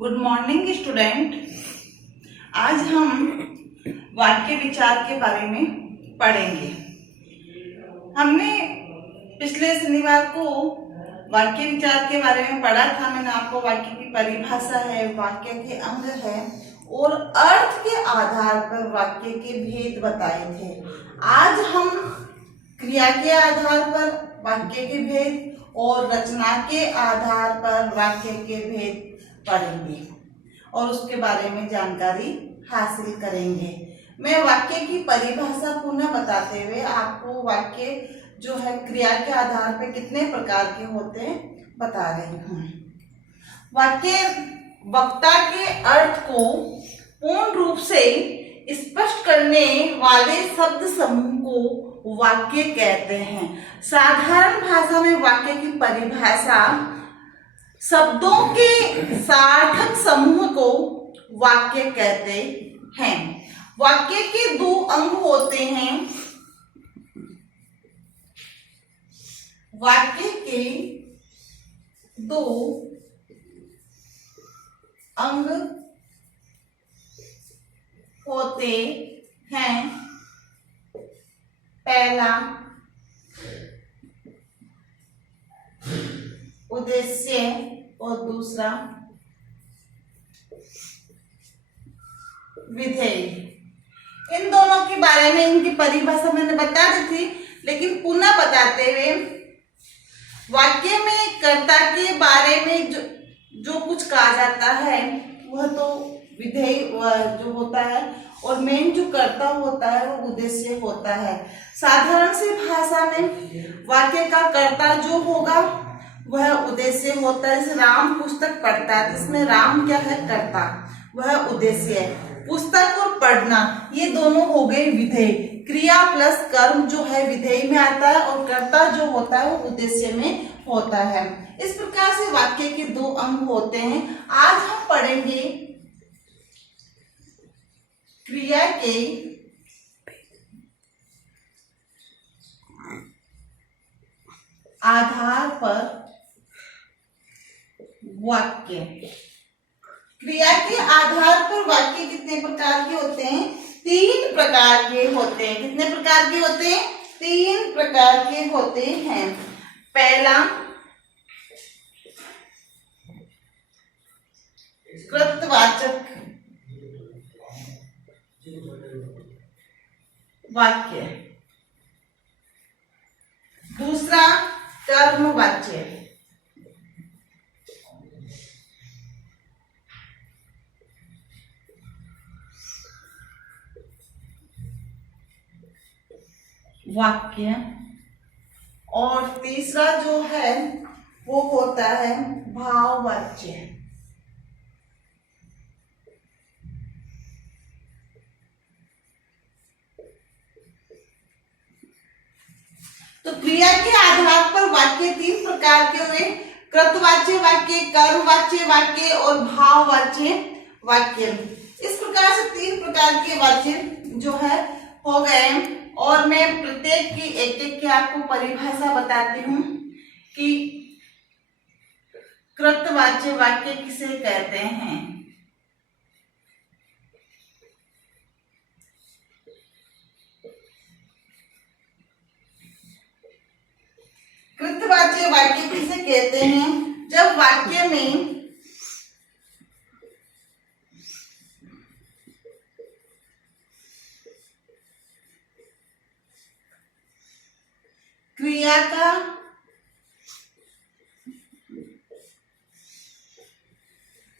Good morning student. आज हम वाक्य विचार के बारे में पढ़ेंगे। हमने पिछले शनिवार को वाक्य विचार के बारे में पढ़ा था। मैंने आपको वाक्य की परिभाषा है, वाक्य के अंग है और अर्थ के आधार पर वाक्य के भेद बताए थे। आज हम क्रिया के आधार पर वाक्य के भेद और रचना के आधार पर वाक्य के भेद पढ़ेंगे और उसके बारे में जानकारी हासिल करेंगे। मैं वाक्य की परिभाषा पुनः बताते हुए आपको वाक्य जो है क्रिया के आधार पर कितने प्रकार के होते हैं बता रही हूँ। वाक्य वक्ता के अर्थ को पूर्ण रूप से स्पष्ट करने वाले शब्द समूह को वाक्य कहते हैं। साधारण भाषा में वाक्य की परिभाषा शब्दों के सार्थक समूह को वाक्य कहते हैं। वाक्य के दो अंग होते हैं। वाक्य के दो अंग होते हैं। पहला उद्देश्य और दूसरा विधेय। इन दोनों के बारे में इनकी परिभाषा मैंने बता दी थी, लेकिन पुनः बताते हुए वाक्य में कर्ता के बारे में जो कुछ कहा जाता है वह तो विधेय जो होता है और मेन जो कर्ता होता है वो उद्देश्य होता है। साधारण सी भाषा में वाक्य का कर्ता जो होगा वह उद्देश्य होता है। जैसे राम पुस्तक पढ़ता है, जिसमें राम क्या है कर्ता, वह उद्देश्य है। पुस्तक और पढ़ना ये दोनों हो गए विधेय। क्रिया प्लस कर्म जो है विधेय में आता है और कर्ता जो होता है वो उद्देश्य में होता है। इस प्रकार से वाक्य के दो अंग होते हैं। आज हम पढ़ेंगे क्रिया के आधार पर वाक्य। क्रिया के आधार पर वाक्य कितने प्रकार के होते हैं? 3 प्रकार के होते हैं। कितने प्रकार के होते हैं? 3 प्रकार के होते हैं। पहला कृतवाचक वाक्य, दूसरा कर्मवाच्य, वाक्य और तीसरा जो है वो होता है भाववाच्य। तो क्रिया के आधार पर वाक्य 3 प्रकार के हुए। कृतवाच्य वाक्य, कर्मवाच्य वाक्य और भाववाच्य वाक्य। इस प्रकार से 3 प्रकार के वाक्य जो है हो गए और मैं प्रत्येक की एक-एक की आपको परिभाषा बताती हूँ कि कृतवाच्य वाक्य किसे कहते हैं। कृतवाच्य वाक्य किसे कहते हैं? जब वाक्य में क्रिया का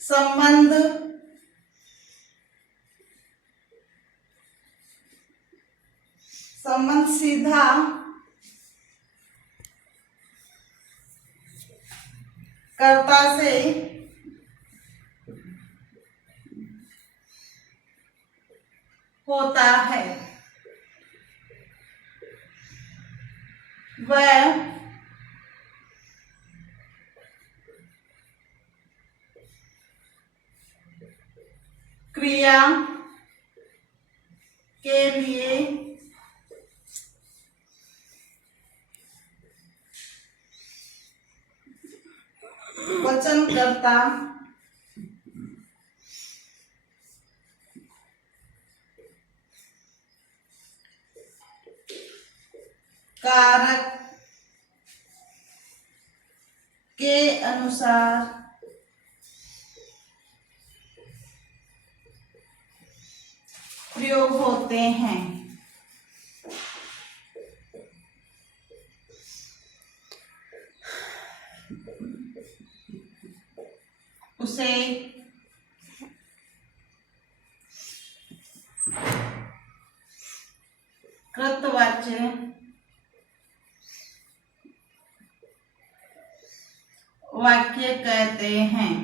संबंध सीधा कर्ता से होता है, वह क्रिया के लिए वचनकर्ता कारक के अनुसार प्रयोग होते हैं। उसे कृतवाच्य वाक्य कहते हैं।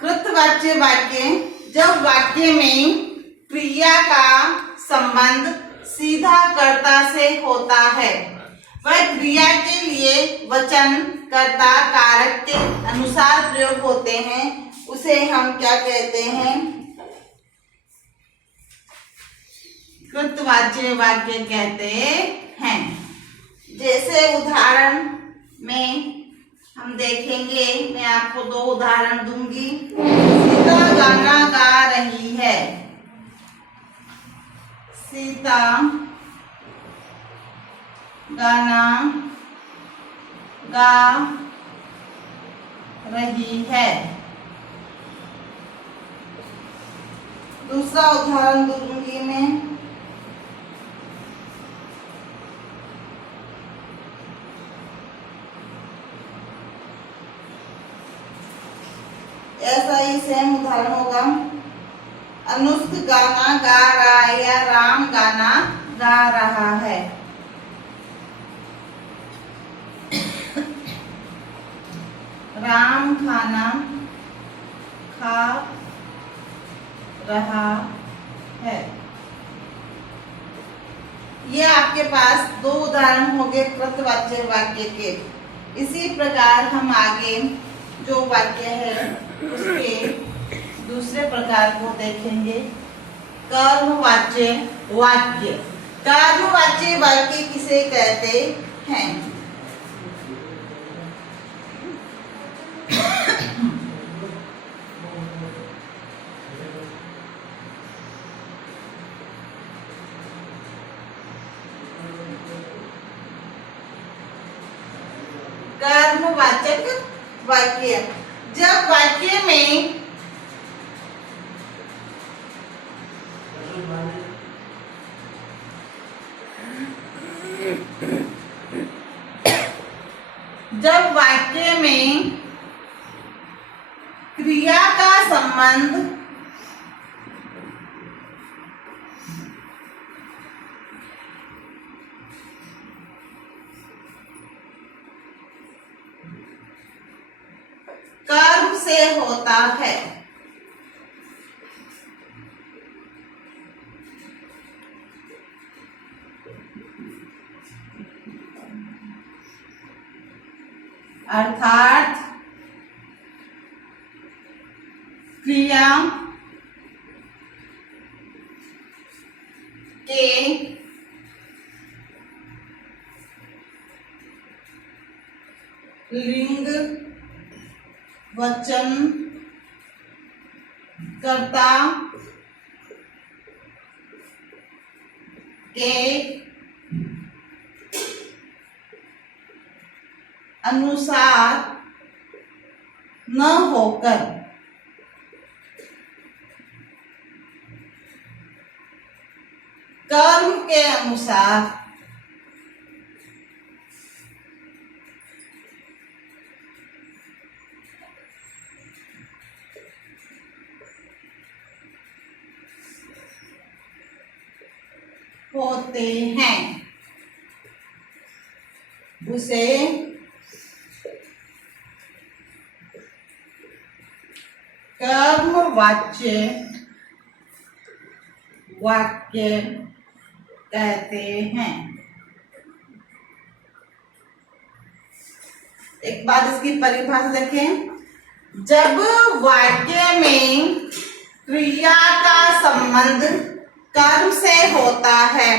कृतवाच्य वाक्य जब वाक्य में क्रिया का संबंध सीधा कर्ता से होता है, वह क्रिया के लिए वचन कर्ता कारक के अनुसार प्रयोग होते हैं, उसे हम क्या कहते हैं? कृतवाच्य वाक्य कहते हैं। जैसे उदाहरण में हम देखेंगे, मैं आपको 2 उदाहरण दूंगी। सीता गाना गा रही है। सीता गाना गा रही है। दूसरा उदाहरण दूंगी मैं। ऐसा ही सेम उदाहरण होगा। अनुष्क गाना गा रहा है या राम गाना गा रहा है। राम खाना खा रहा है। ये आपके पास 2 उदाहरण हो गए कृतवाच्य वाक्य के। इसी प्रकार हम आगे जो वाक्य है उसके दूसरे प्रकार को देखेंगे। कर्मवाच्य वाक्य। कर्मवाच्य वाक्य किसे कहते हैं? कर्मवाचक वाक्य जब वाक्य में क्रिया का संबंध कर्म से होता है, अर्थात क्रिया के लिंग वचन कर्ता के अनुसार न होकर कर्म के अनुसार होते हैं, उसे कर्मवाच्य वाक्य कहते हैं। एक बार इसकी परिभाषा देखें। जब वाक्य में क्रिया का संबंध कर्म से होता है,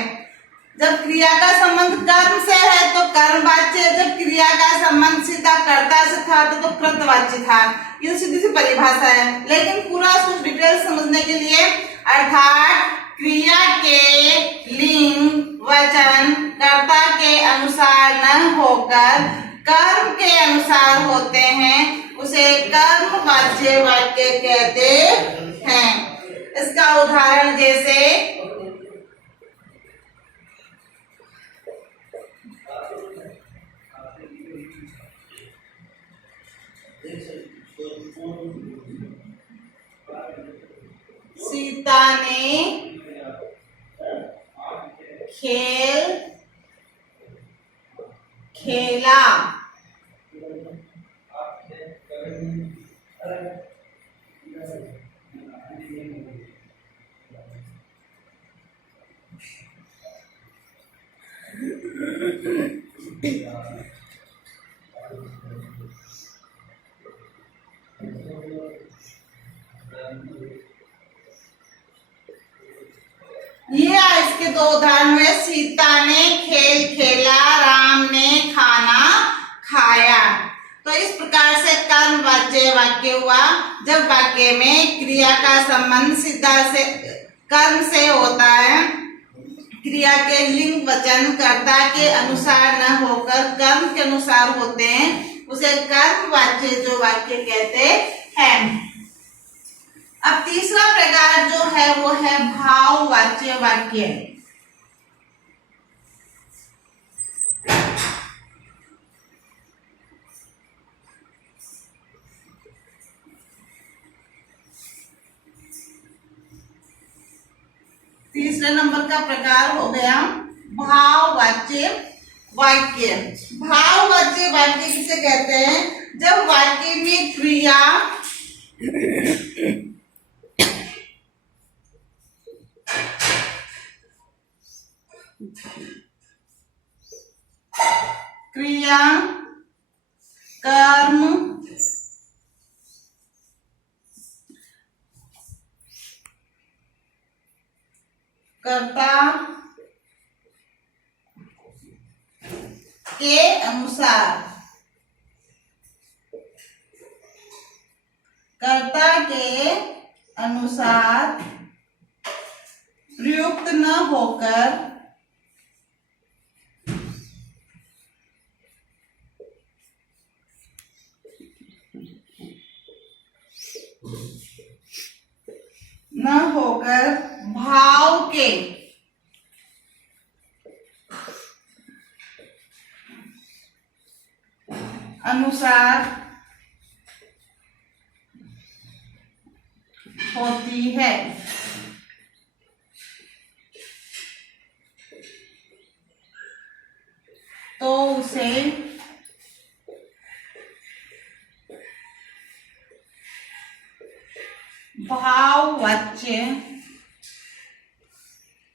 जब क्रिया का संबंध कर्म से है तो कर्मवाच्य, जब क्रिया का संबंध सीधा कर्ता से था तो कृतवाच्य था। ये सीधी सी परिभाषा है, लेकिन पूरा कुछ डिटेल समझने के लिए अर्थात क्रिया के लिंग वचन कर्ता के अनुसार न होकर कर्म के अनुसार होते हैं, उसे कर्मवाच्य वाक्य कहते हैं। इसका उदाहरण जैसे सीता ने खेल खेला। ये इसके दो उदाहरण हुए। सीता ने खेल खेला, राम ने खाना खाया। तो इस प्रकार से कर्मवाच्य वाक्य हुआ। जब वाक्य में क्रिया का संबंध सीधा से कर्म से होता है, क्रिया के लिंग वचन कर्ता के अनुसार न होकर कर्म के अनुसार होते हैं, उसे कर्मवाच्य जो वाक्य कहते हैं। अब तीसरा प्रकार जो है वो है भाववाच्य वाक्य। तीसरे नंबर का प्रकार हो गया भाववाच्य वाक्य। भाववाच्य वाक्य किसे कहते हैं? जब वाक्य में क्रिया कर्म कर्ता के अनुसार प्रयुक्त न होकर भाव के अनुसार होती है। तो उसे भाववाच्य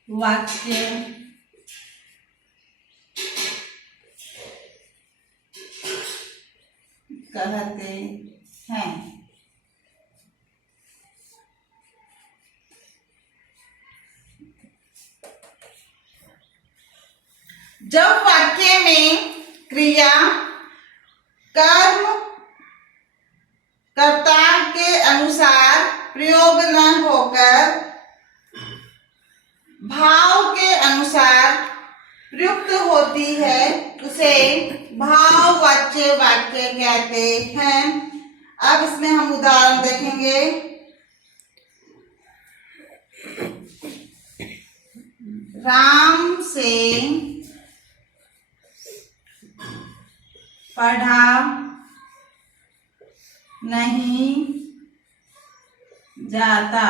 वाक्य कहते हैं। जब वाक्य में क्रिया कर्म कर्ता के अनुसार प्रयोग न होकर भाव के अनुसार प्रयुक्त होती है, उसे भाववाच्य वाक्य कहते हैं। अब इसमें हम उदाहरण देखेंगे। राम से पढ़ा नहीं जाता।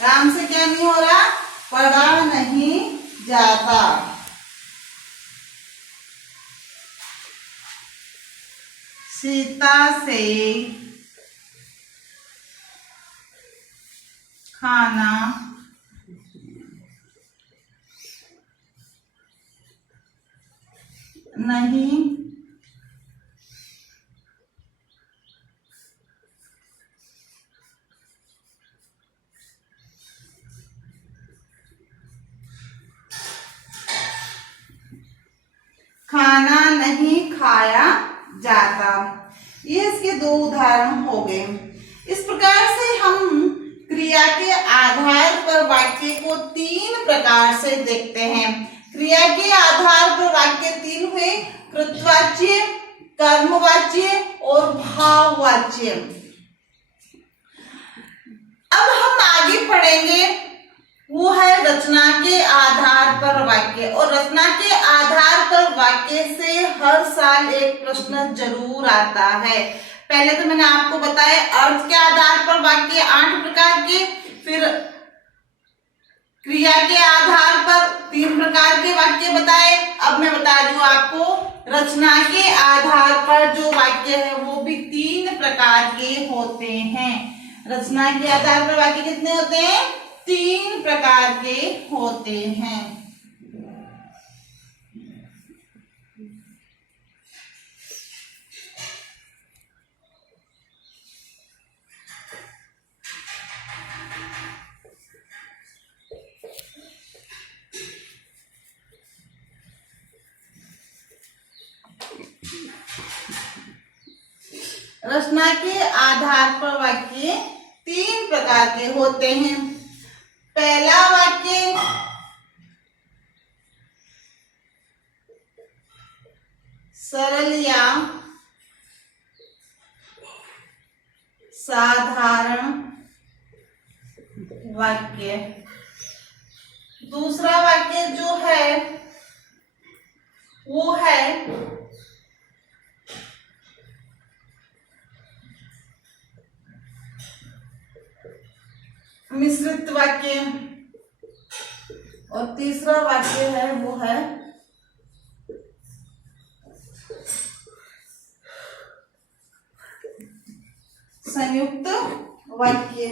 राम से क्या नहीं हो रहा? पढ़ा नहीं जाता। सीता से खाना नहीं खाया जाता। ये इसके दो उदाहरण हो गए। इस प्रकार से हम क्रिया क्रिया के आधार पर वाक्य को 3 प्रकार से देखते हैं। क्रिया के आधार पर वाक्य 3 हुए, कृतवाच्य, कर्मवाच्य और भाववाच्य। अब हम आगे पढ़ेंगे, वो है रचना के आधार पर वाक्य। और रचना के आधार पर वाक्य से हर साल एक प्रश्न जरूर आता है। पहले तो मैंने आपको बताया अर्थ के आधार पर वाक्य 8 प्रकार के, फिर क्रिया के आधार पर 3 प्रकार के वाक्य बताए। अब मैं बता रही हूँ आपको रचना के आधार पर जो वाक्य है वो भी 3 प्रकार के होते हैं। रचना के आधार पर वाक्य कितने होते हैं? 3 प्रकार के होते हैं। रचना के आधार पर वाक्य 3 प्रकार के होते हैं। पहला वाक्य सरल या साधारण वाक्य। दूसरा वाक्य जो है वो है मिश्रित वाक्य। और तीसरा वाक्य है वो है संयुक्त वाक्य।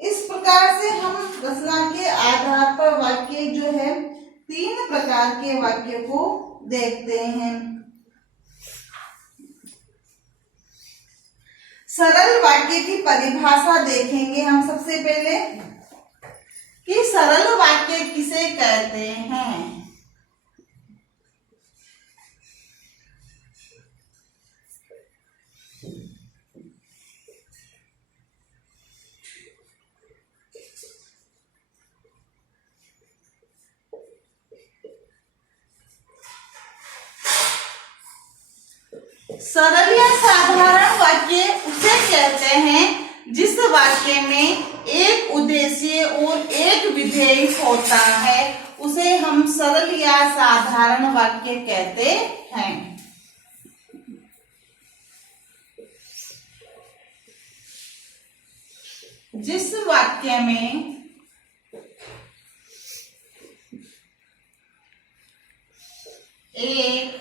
इस प्रकार से हम रचना के आधार पर वाक्य जो है 3 प्रकार के वाक्य को देखते हैं। सरल वाक्य की परिभाषा देखेंगे हम सबसे पहले कि सरल वाक्य किसे कहते हैं। सरल या साधारण वाक्य उसे कहते हैं जिस वाक्य में एक उद्देश्य और एक विधेय होता है, उसे हम सरल या साधारण वाक्य कहते हैं। जिस वाक्य में एक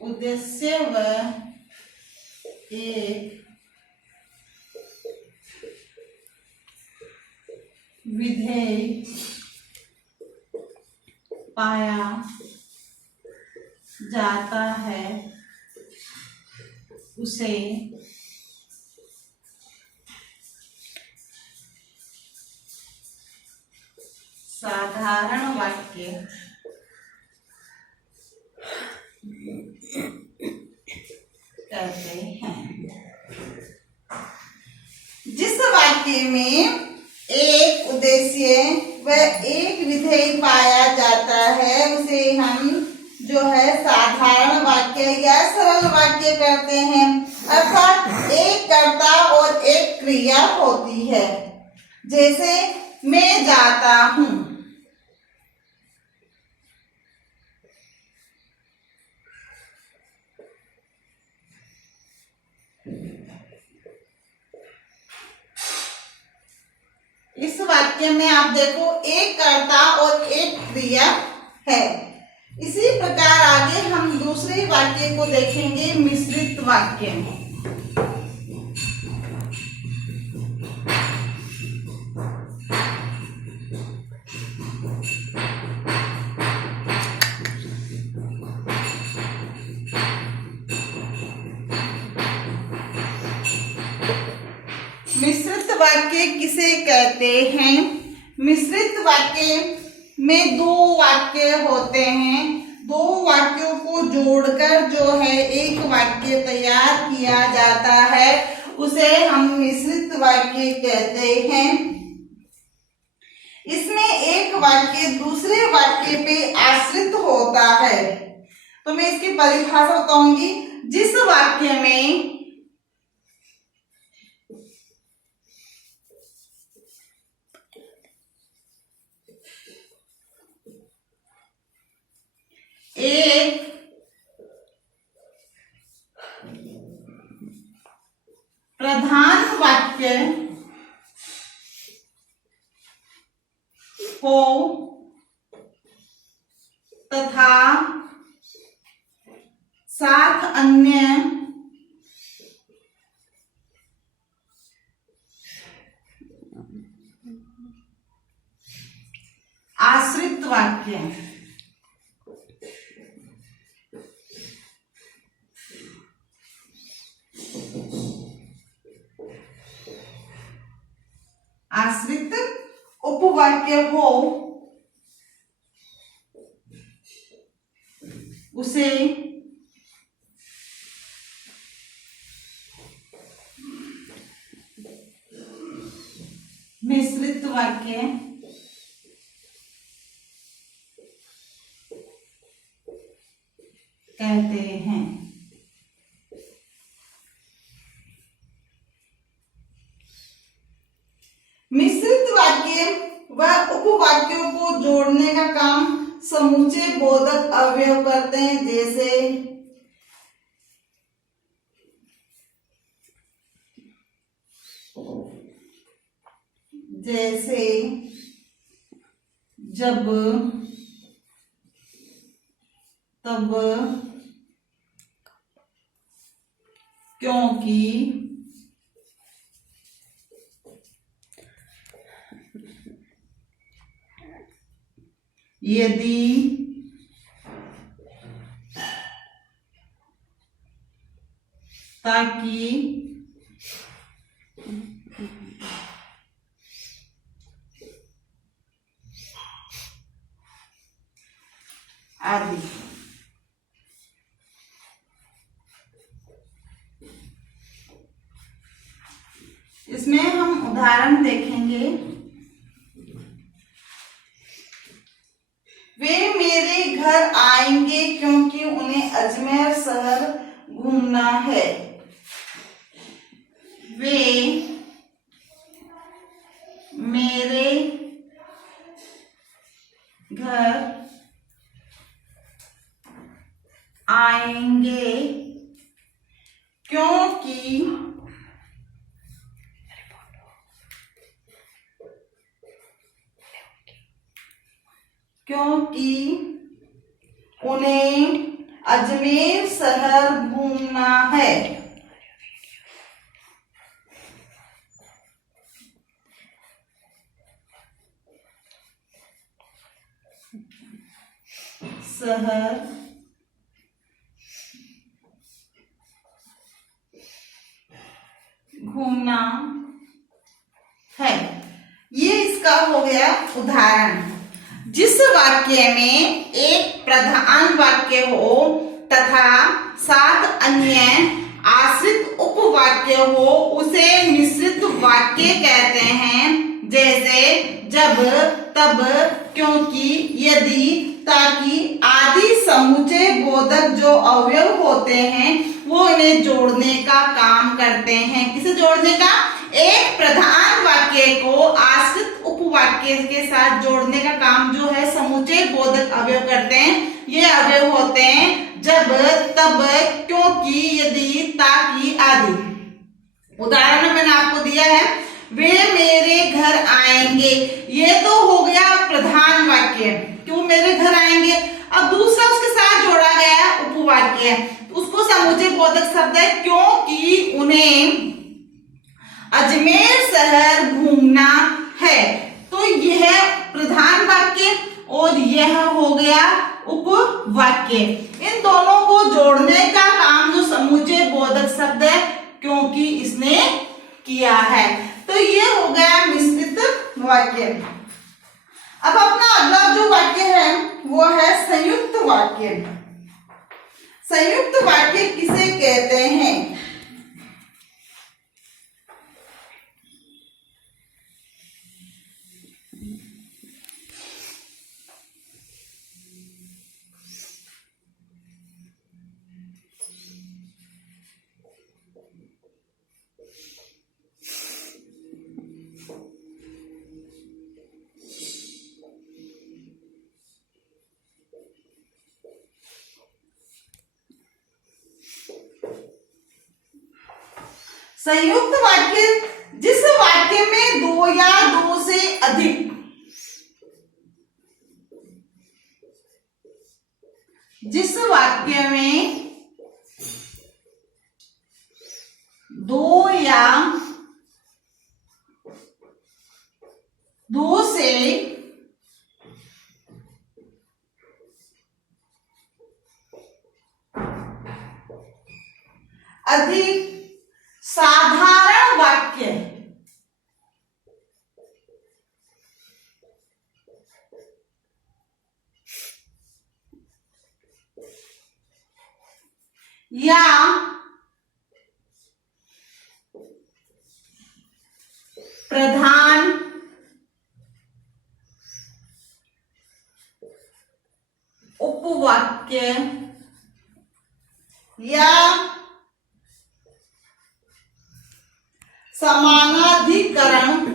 उद्देश्य व एक विधेय पाया जाता है, उसे साधारण वाक्य कहते हैं। जिस वाक्य में एक उद्देश्य व एक विधेय पाया जाता है, उसे हम जो है साधारण वाक्य या सरल वाक्य कहते हैं। अर्थात एक कर्ता और एक क्रिया होती है। जैसे मैं जाता हूं, इस वाक्य में आप देखो एक कर्ता और एक क्रिया है। इसी प्रकार आगे हम दूसरे वाक्य को देखेंगे, मिश्रित वाक्य। मिश्रित वाक्य किसे कहते हैं? मिश्रित वाक्य में 2 वाक्य होते हैं। 2 वाक्यों को जोड़कर जो है एक वाक्य तैयार किया जाता है, उसे हम मिश्रित वाक्य कहते हैं। इसमें एक वाक्य दूसरे वाक्य पे आश्रित होता है। तो मैं इसकी परिभाषा बताऊंगी। जिस वाक्य में एक प्रधान वाक्य हो तथा 7 अन्य आश्रित वाक्य आश्रित उपवाक्य हो उसे मिश्रित वाक्य कहते हैं। मिश्रित वाक्य व उपवाक्यों को जोड़ने का काम समूचे बोधक अवयव करते हैं। जैसे जब, तब, क्योंकि, यदि, ताकि, आदि। इसमें हम उदाहरण देखेंगे। वे मेरे घर आएंगे क्योंकि उन्हें अजमेर शहर घूमना है। वे मेरे घर आएंगे क्योंकि उन्हें अजमेर शहर घूमना है। शहर घूमना है। ये इसका हो गया उदाहरण। जिस वाक्य में एक प्रधान वाक्य हो तथा 7 अन्य आश्रित उपवाक्य हो उसे मिश्रित वाक्य कहते हैं। जैसे जब, तब, क्योंकि, यदि, ताकि आदि समूचे बोधक जो अवयव होते हैं वो इन्हें जोड़ने का काम करते हैं। किसे जोड़ने का? एक प्रधान वाक्य को आश्रित उपवाक्य के साथ जोड़ने का काम जो है समूचे बोधक अवयव करते हैं। ये अवयव होते हैं जब, तब, क्योंकि, यदि, ताकि आदि। उदाहरण में मैंने आपको दिया है, वे मेरे घर आएंगे। ये तो हो गया प्रधान वाक्य, क्यों मेरे घर आएंगे। अब दूसरा उसके साथ जोड़ा गया उपवाक्य, उसको समूचे बोधक शब्द है क्योंकि उन्हें अजमेर शहर घूमना है। तो यह प्रधान वाक्य और यह हो गया उपवाक्य। इन दोनों को जोड़ने का काम जो समूचे बोधक शब्द है क्योंकि इसने किया है। तो ये हो गया मिश्रित वाक्य। अब अपना अगला जो वाक्य है वो है संयुक्त वाक्य। संयुक्त वाक्य किसे कहते हैं? संयुक्त वाक्य जिस वाक्य में दो या दो से अधिक जिस वाक्य में दो या दो से अधिक साधारण वाक्य या प्रधान उपवाक्य या समानाधिकरण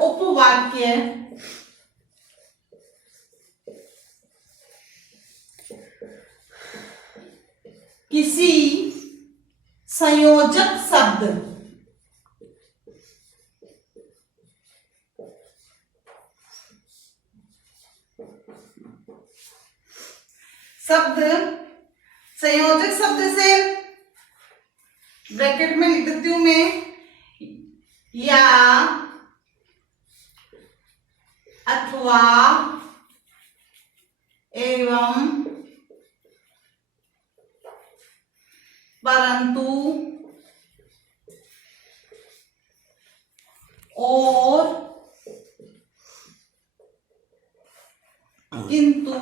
उपवाक्य किसी संयोजक संयोजक शब्द से ब्रैकेट में लिख देती हूं मैं, या अथवा एवं परंतु और किंतु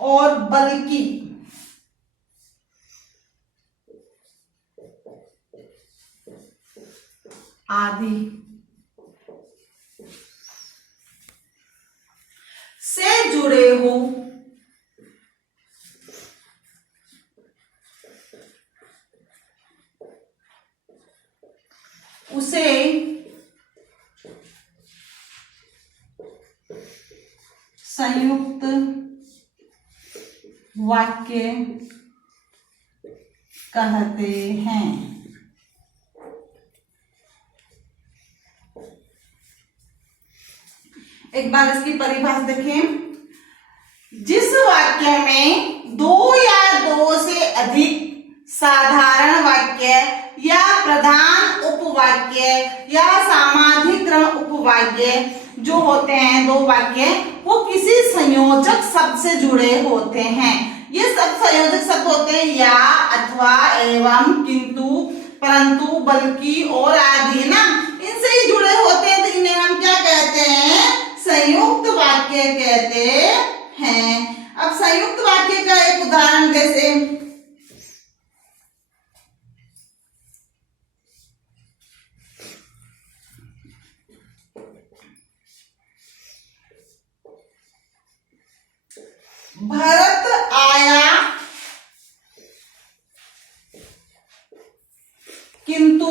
और बल्कि आदि से जुड़े हो उसे संयुक्त वाक्य कहते हैं। एक बार इसकी परिभाषा देखें। जिस वाक्य में दो या दो से अधिक साधारण वाक्य या प्रधान उपवाक्य या सामाधिकरण उपवाक्य जो होते हैं, दो वाक्य, वो किसी संयोजक शब्द से जुड़े होते हैं। ये सब संयोजक शब्द होते हैं या, अथवा, एवं, किंतु, परंतु, बल्कि और आदि, ना, इनसे ही जुड़े होते हैं। तो इन्हें हम क्या कहते हैं? संयुक्त वाक्य कहते हैं। अब संयुक्त वाक्य का एक उदाहरण जैसे भरत आया किंतु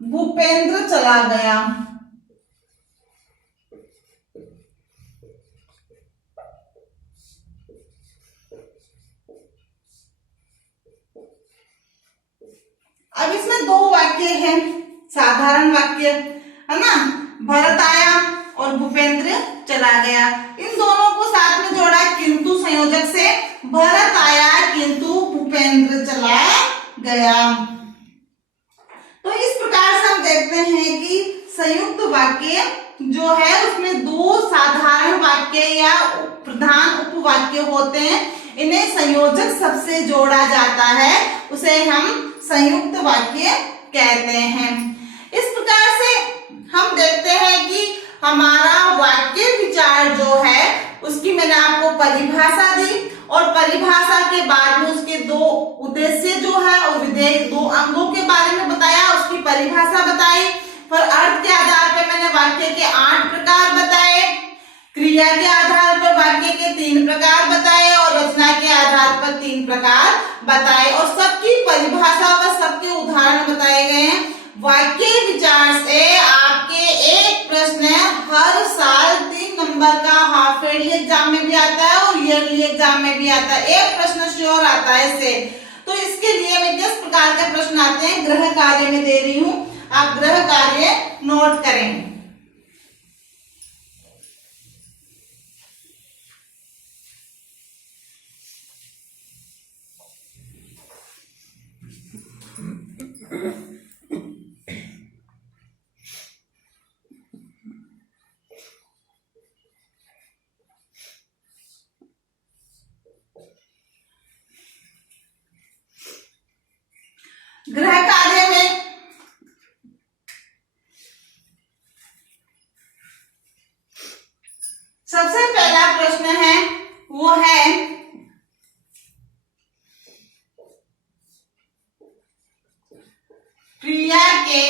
भूपेंद्र चला गया। अब इसमें दो वाक्य हैं, साधारण वाक्य है ना, भरत आया और भूपेंद्र चला गया। इन दोनों को साथ में जोड़ा किंतु संयोजक से, भरत आया किंतु भूपेंद्र चला गया। तो इस प्रकार से हम देखते हैं कि संयुक्त वाक्य जो है उसमें दो साधारण वाक्य या प्रधान उपवाक्य होते हैं। इन्हें संयोजक शब्द से जोड़ा जाता है, उसे हम संयुक्त वाक्य कहते हैं। इस प्रकार से हम देखते हैं कि हमारा वाक्य विचार जो है उसकी मैंने आपको परिभाषा दी और परिभाषा के बाद में उसके दो उद्देश्य जो है और विधेय, दो अंगों के बारे में बताया, उसकी परिभाषा बताई। पर अर्थ के आधार पर मैंने वाक्य के 8 प्रकार बताए, क्रिया के आधार पर वाक्य के 3 प्रकार बताए और रचना के आधार पर पर 3 प्रकार बताए और सबकी परिभाषा व सबके उदाहरण बताए गए हैं। वाक्य विचार से आपके एक प्रश्न हर साल 3 नंबर का हाफ ईयरली एग्जाम में भी आता है और ईयरली एग्जाम में भी आता है। एक प्रश्न श्योर आता है इससे। तो इसके लिए मैं किस प्रकार के प्रश्न आते हैं गृह कार्य में दे रही हूं, आप गृह कार्य नोट करें। गृह कार्य में सबसे पहला प्रश्न है वो है क्रिया के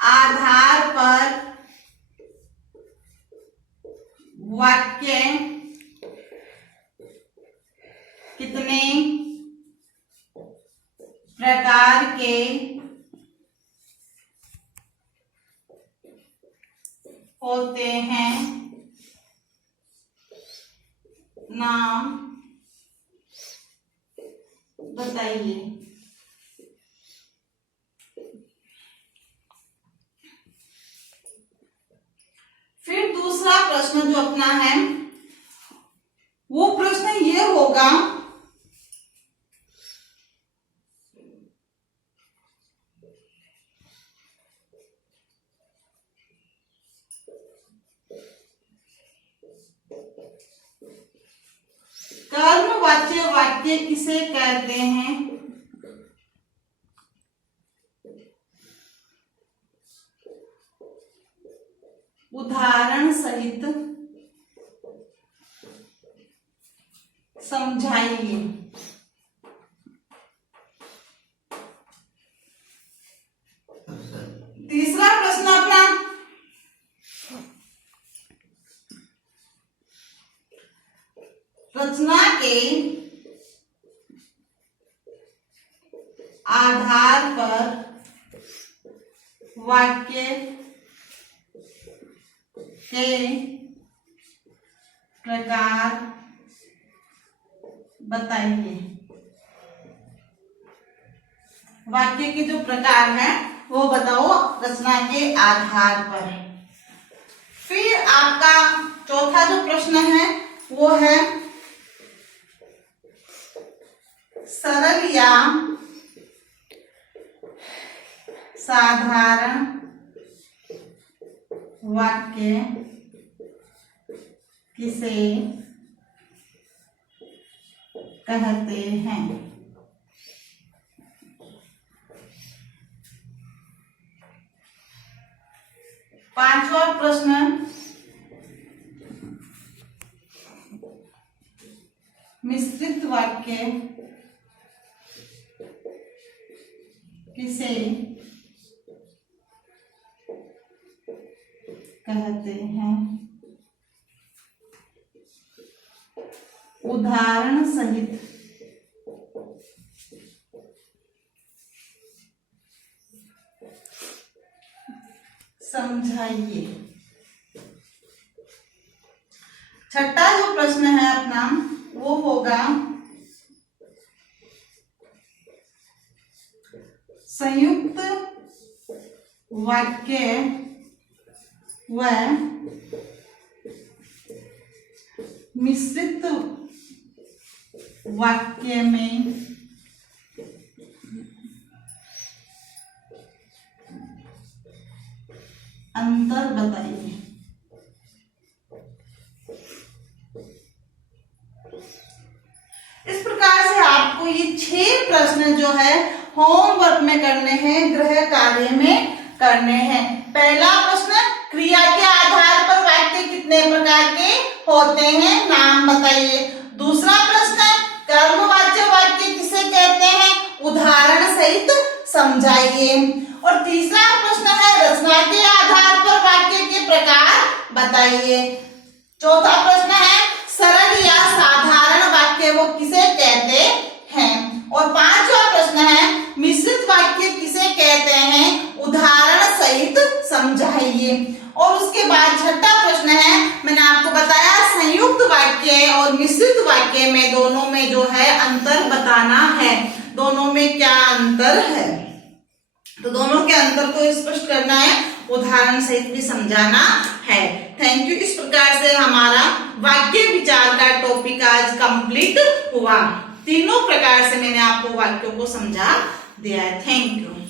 आधार पर वाक्य कितने प्रकार के होते हैं, नाम बताइए। फिर दूसरा प्रश्न जो अपना है वो प्रश्न ये होगा कर्मवाच्य वाक्य किसे कहते हैं? उदाहरण सहित समझाइए। तीसरा प्रश्न अपना रचना के आधार पर वाक्य के प्रकार बताइए। वाक्य के जो प्रकार हैं वो बताओ रचना के आधार पर। फिर आपका चौथा जो प्रश्न है वो है सरल या साधारण वाक्य किसे कहते हैं? पांचवा प्रश्न मिश्रित वाक्य किसे कहते हैं? उदाहरण सहित समझाइए। छठा जो प्रश्न है अपना वो होगा संयुक्त वाक्य व मिश्रित वाक्य में अंतर बताइए। इस प्रकार से आपको ये 6 प्रश्न जो है होमवर्क में करने हैं, गृह कार्य में करने हैं। पहला प्रश्न क्रिया के आधार पर वाक्य कितने प्रकार के होते हैं, नाम बताइए। दूसरा प्रश्न कर्मवाच्य वाक्य किसे कहते हैं, उदाहरण सहित समझाइए। और तीसरा प्रश्न है रचना के आधार पर वाक्य के प्रकार बताइए। चौथा प्रश्न है सरल या साधारण वाक्य वो किसे कहते हैं। और पांचवा प्रश्न है मिश्रित वाक्य किसे कहते हैं, उदाहरण सहित समझाइए। और उसके बाद छठा प्रश्न है, मैंने आपको बताया संयुक्त वाक्य और मिश्रित वाक्य में दोनों में जो है अंतर बताना है, दोनों में क्या अंतर है। तो दोनों के अंतर को स्पष्ट करना है, उदाहरण सहित भी समझाना है। Thank you. इस प्रकार से हमारा वाक्य विचार का टॉपिक आज कंप्लीट हुआ। तीनों प्रकार से मैंने आपको वाक्यों को समझा दिया है। Thank you.